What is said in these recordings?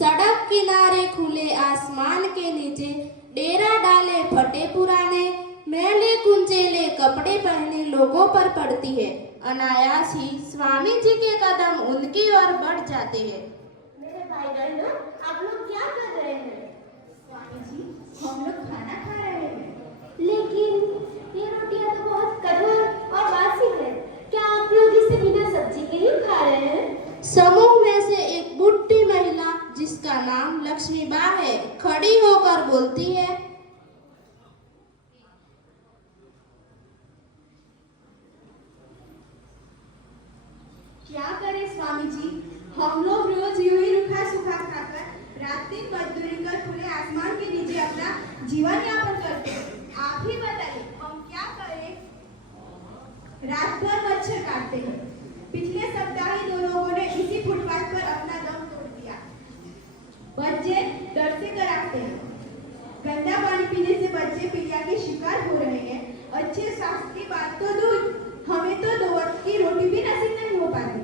सड़क किनारे खुले आसमान के नीचे डेरा डाले फटे पुराने मैले कुंचेले कपड़े पहने लोगों पर पड़ती है। अनायास ही स्वामी जी के कदम उनकी ओर बढ़ जाते हैं। मेरे भाई बहनों, आप लोग क्या कर रहे हैं? स्वामी जी, हम लोग खाना खा रहे हैं। लेकिन ये रोटियां तो बहुत कड़वा और बासी है। क्या आप लोग इसे बिना सब्जी के ही खा रहे हैं? समूह में से एक बुढ़ी महिला जिसका नाम लक्ष्मीबा है खड़ी होकर बोलती है, क्या करें स्वामी जी, हम लोग रोज यूं ही रूखा सूखा खाकर रात दिन मजदूरी कर खुले आसमान के नीचे अपना जीवन यापन करते हैं। आप ही बताइए हम क्या करें? रात भर मच्छर काटते हैं। पिछले सप्ताह ही 2 लोगों ने इसी फुटपाथ पर अपना दम तोड़ दिया। बच्चे डर से कराते हैं। गंदा पानी पीने से बच्चे पीलिया के शिकार हो रहे हैं। अच्छे स्वास्थ्य की बात तो दूर, हमें तो 2 वक्त की रोटी भी नसीब नहीं हो पाती।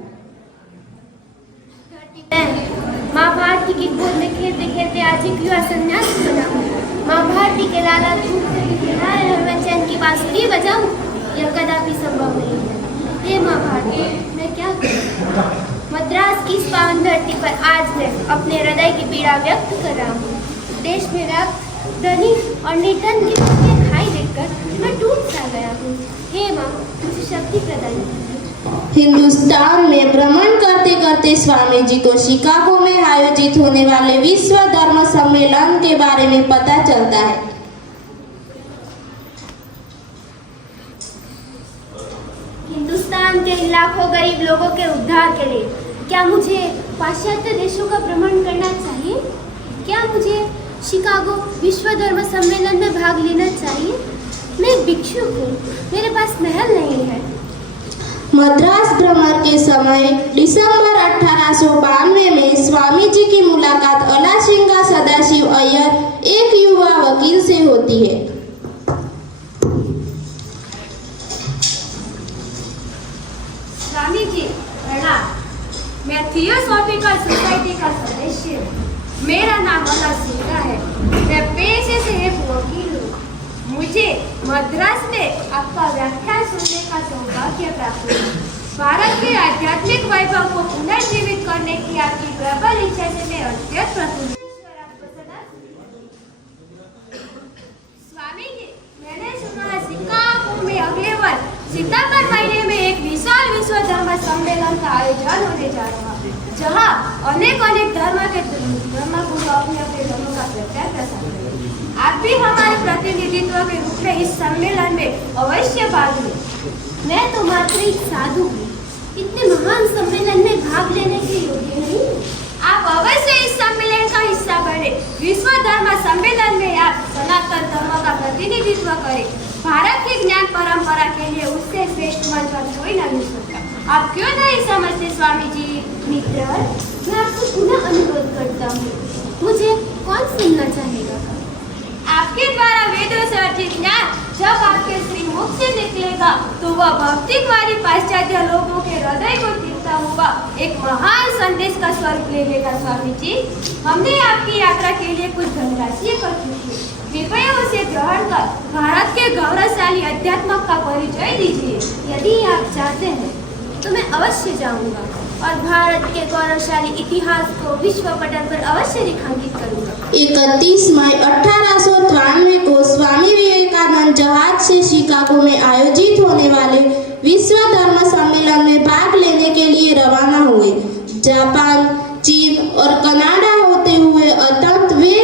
माँ भारती की गोद में खेलते खेलते आज एक युवा सन्यासी बना हूँ। माँ भारती के लाला धूप से दिखलाए मैं चैन की बांसुरी बजाऊं, यह कदापि संभव नहीं है। हे माँ भारती, मैं क्या करूं? मद्रास की इस पावन धरती पर आज मैं अपने हृदय की पीड़ा व्यक्त कर रहा हूँ। देश में व्याप्त धनी और निर्धन की खाई देखकर मैं टूट सा गया हूँ। हे माँ, मुझे शक्ति प्रदान कीजिए। हिंदुस्तान में भ्रमण करते करते स्वामी जी को शिकागो में आयोजित होने वाले विश्व धर्म सम्मेलन के बारे में पता चलता है। हिंदुस्तान के लाखों गरीब लोगों के उद्धार के लिए क्या मुझे पाश्चात्य देशों का भ्रमण करना चाहिए? क्या मुझे शिकागो विश्व धर्म सम्मेलन में भाग लेना चाहिए? मैं एक भिक्षुक हूँ, मेरे पास महल नहीं है। मद्रास भ्रमण के समय दिसंबर 1892 में स्वामी जी की मुलाकात अलासिंगा सदाशिव अय्यर एक युवा वकील से होती है। स्वामी जी प्रणाम, मैं थियोसॉफिकल सोसाइटी का सदस्य हूँ। मेरा नाम अलासिंगा है। मैं पेशे से एक वकील हूँ। मुझे मद्रास में आपका व्याख्यान सुनने का सौभाग्य प्राप्त हुआ। भारत के आध्यात्मिक वैभव को पुनर्जीवित करने की आपकी प्रबल इच्छा से मैं अत्यंत प्रसन्न हूँ। स्वामी जी, मैंने सुना है शिकागो में अगले वर्ष सितंबर महीने में एक विशाल विश्व धर्म सम्मेलन का आयोजन होने जा रहा है, जहाँ अनेक धर्म के धर्मगुरु अपने अपने धर्मों का प्रचार प्रसार करेंगे। आप भी हमारे प्रतिनिधित्व के रूप में इस सम्मेलन में अवश्य भाग लें। मैं तो मात्र एक साधु हूँ, इतने महान सम्मेलन में भाग लेने के योग्य नहीं। आप अवश्य इस सम्मेलन का हिस्सा बने। विश्व धर्म सम्मेलन में आप सनातन धर्म का प्रतिनिधित्व करें। भारत की ज्ञान परंपरा के लिए उससे श्रेष्ठ मंच और कोई नहीं सकता। आप क्यों नहीं समझते स्वामी जी? मित्र, मैं आपको पुनः अनुरोध करता हूँ, मुझे कौन सुनना चाहेगा? आपके द्वारा वेदों से अर्जित ज्ञान जब आपके श्रीमुख से निकलेगा तो वह भौतिकवादी पाश्चात्य लोगों के हृदय को गिरता हुआ एक महान संदेश का स्वरूप ले लेगा। स्वामी जी, हमने आपकी यात्रा के लिए कुछ धनराशि एकत्रित की, कृपया उसे ग्रहण कर भारत के गौरवशाली अध्यात्म का परिचय दीजिए। यदि आप चाहते हैं तो मैं अवश्य जाऊंगा और भारत के गौरवशाली इतिहास को विश्व पटल पर अवश्य रेखांकित करूंगा। 31 मई 1893 को स्वामी विवेकानंद जहाज से शिकागो में आयोजित होने वाले विश्व धर्म सम्मेलन में भाग लेने के लिए रवाना हुए। जापान, चीन और कनाडा होते हुए अंततः वे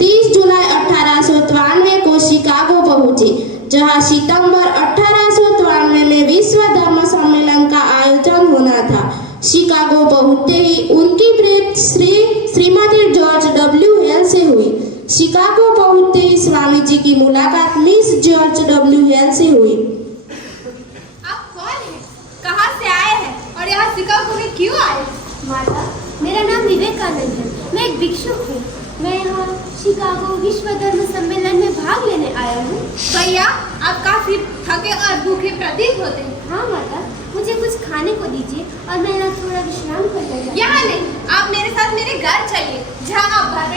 30 जुलाई 1893 को शिकागो पहुंचे, जहां सितंबर 1893 में विश्व धर्म सम्मेलन का आयोजन होना था। शिकागो पहुंचते ही उनकी भेंट श्रीमती जॉर्ज डब्ल्यू हेल से हुई। शिकागो पहुंचते ही स्वामी जी की मुलाकात मिस जॉर्ज डब्ल्यू हेल से हुई। आप कौन हैं? कहाँ से आए हैं और यहाँ शिकागो में क्यों आए? माता, मेरा नाम विवेकानंद है। मैं एक भिक्षुक हूँ। मैं यहाँ शिकागो विश्व धर्म सम्मेलन में भाग लेने आया हूँ। भैया, आप काफी थके और भूखे प्रतीत होते हैं। हाँ माता, मुझे कुछ खाने को दीजिए और मैं यहाँ थोड़ा विश्राम कर लेगा। यहाँ नहीं, आप मेरे साथ मेरे घर चलिए, जहाँ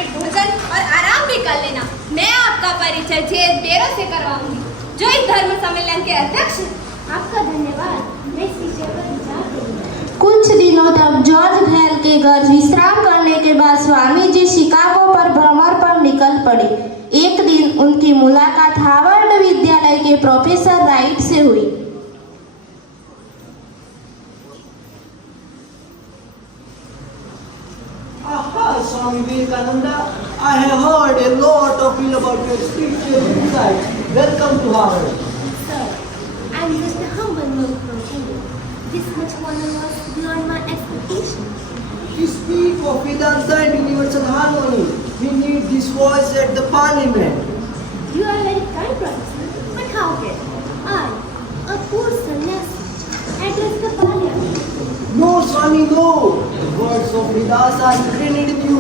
पेट भोजन और आराम भी कर लेना। मैं आपका परिचय जेल बेरों से करवाऊंगी, जो इस धर्म सम्मेलन के अध्यक्ष हैं। आपका धन्यवाद। मैं इस विषय पर विचार करूंगी। कुछ दिनों तक जॉर्ज घैल के घर विश्राम करने के बाद स्वामी जी शिकागो पर भ्रमण पर निकल पड़े। एक दिन उनकी मुलाकात हार्वर्ड विद्यालय के प्रोफेसर राइट से हुई। Aha, Swami Vivekananda, I have heard a lot of you about your spiritual insights. Welcome to Harvard. Sir, I'm just a humble monk from India. This much honor was beyond my expectations. To speak of Vedanta and universal harmony, we need this voice at the parliament. You are very kind, Professor. But how can I, a poor sannyasi, address the parliament? No, Swami, no. The words of Vedas are ingrained in you.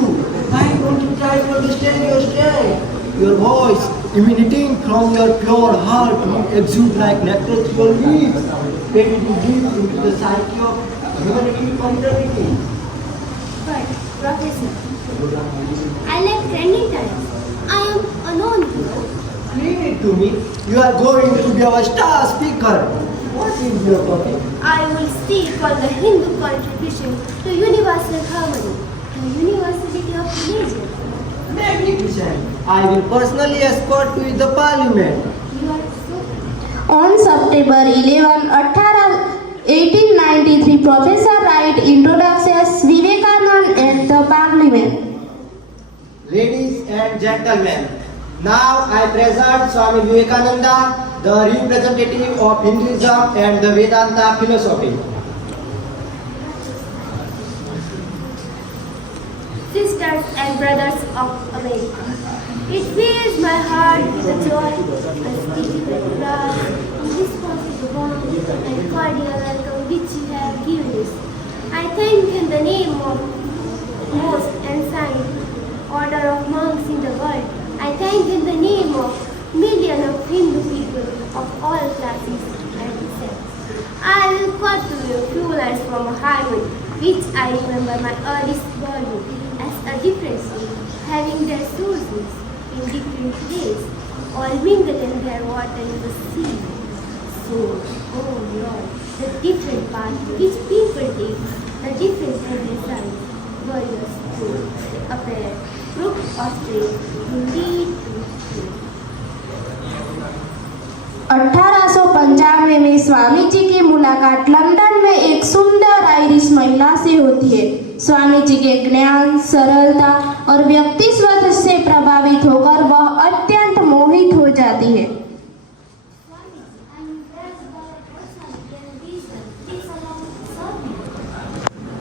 Why don't you try to understand your strength? Your voice, emanating from your pure heart, will exude like nectar through your lips, ready to deep into the psyche of humanity community. But, Professor, I like trending times. I am unknown here. Leave it to me. You are going to be our star speaker. What is your topic? I will speak on the Hindu contribution to universal harmony, the universality of religion. Magnificent. I will personally escort you to the parliament. You are so On September 11, 1893, Professor Wright introduces Vivekananda at the Parliament. Ladies and gentlemen, now I present Swami Vivekananda, the representative of Hinduism and the Vedanta philosophy. sisters and brothers of America. It fills my heart with a joy, I speak with love, in response to the warm and cordial welcome which you have given us. I thank in the name of most ancient order of monks in the world. I thank in the name of millions of Hindu people of all classes and sects. I will quote to you few lines from a harmony, which I remember my earliest boyhood as a difference, having their sources in different places, all mingled in their water in the sea. So, oh Lord, the different paths which people take, the different designs, warriors to appear, crook or straight, to lead to truth. 1895 में स्वामी जी की मुलाकात London में एक सुंदर Irish महिला से होती है। स्वामी जी के ज्ञान, सरलता और व्यक्तित्व से प्रभावित होकर वह अत्यंत मोहित हो जाती है।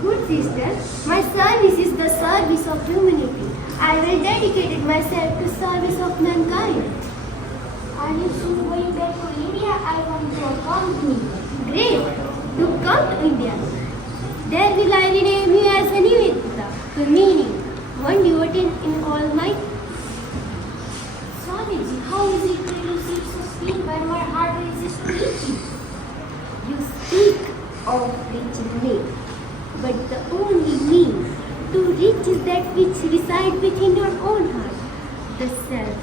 Good sister, my service is the service of humanity. I will dedicate myself to service of mankind. Are you soon going back to India? I want to accompany. Great! To come to India. There will I rename you as a Nivedita, the meaning, one devotee in Almighty. Swamiji, how is it to receive so speak when my heart is speaking? You speak of reaching me, but the only means to reach is that which resides within your own heart, the self,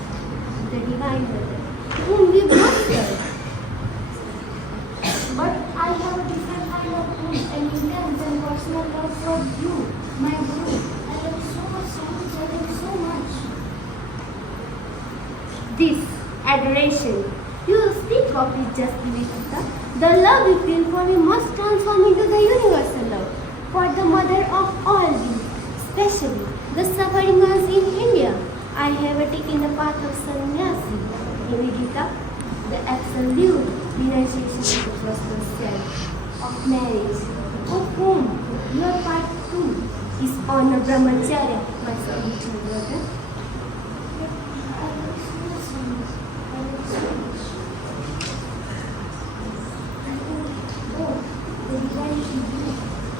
the divine mother, whom we both serve. But I have a different kind of mood and intense and personal love for you, my Guru. I love so much, I love so much. This adoration you speak of is just Nivedita. The love you feel for me must transform into the universal love for the mother of all beings, especially the suffering ones in India. I have taken the path of sannyasi, Nivedita, the absolute renunciation of the personal self, of marriage, of whom your part too is on a brahmacharya, my spiritual brother.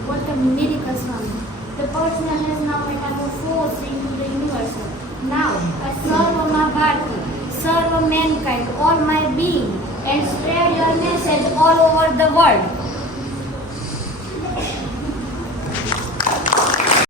What a miracle, Swami. The personal has now metamorphosed into the universal. Now, I serve my body, serve mankind, all my being, and spread your message all over the world.